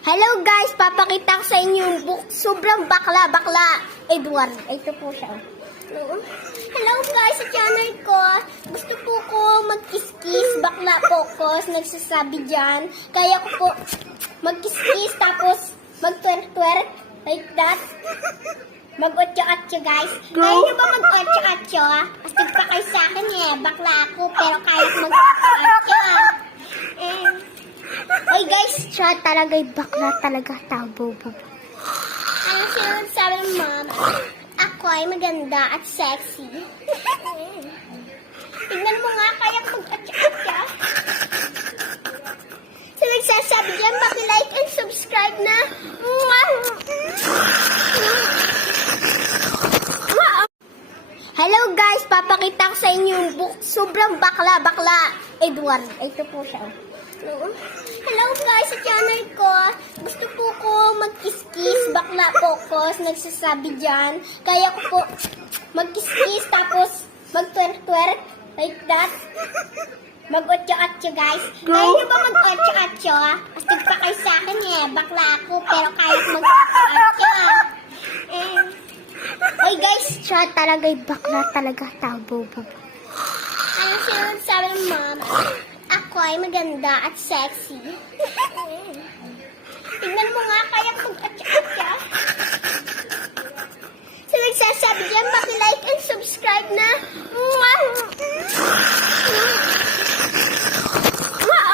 Hello guys, papakita ko sa inyo yung book. Sobrang bakla. Edward, ito po siya. Hello guys, sa channel ko. Gusto po ko mag-kiss-kiss. Bakla po ko, nagsasabi dyan. Kaya ko po mag-kiss-kiss tapos mag-twerk-twerk. Like that. Mag-otyo-otyo guys. Kaya nyo ba mag-otyo-otyo? Astig pa kayo sa akin eh. Bakla ako pero kaya mag-otyo-otyo. Oy guys, siya talaga'y bakla talaga. Tabo. Ano sinasabi ng mama? Ako ay maganda at sexy. Tingnan mo nga, kaya mag-atya-atya. So nagsasabi dyan, like and subscribe na. Hello guys, papakita ko sa inyo yung book. Sobrang bakla. Edward, ito po siya. Hello guys, sa channel ko. Gusto po ko mag-kiss-kiss. Bakla po ko, nagsasabi dyan. Kaya ko po mag-kiss-kiss tapos mag-twerk-twerk. Like that. Mag-otyo-otyo guys. Kaya nyo ba mag-otyo-otyo? Astig pa kayo sa akin eh. Bakla ako pero kaya mag-otyo-otyo. Oy guys, siya talaga'y bakla talaga. Tabo. Ano sinasabi ng mama? Ako ay maganda at sexy. Tingnan mo nga, kaya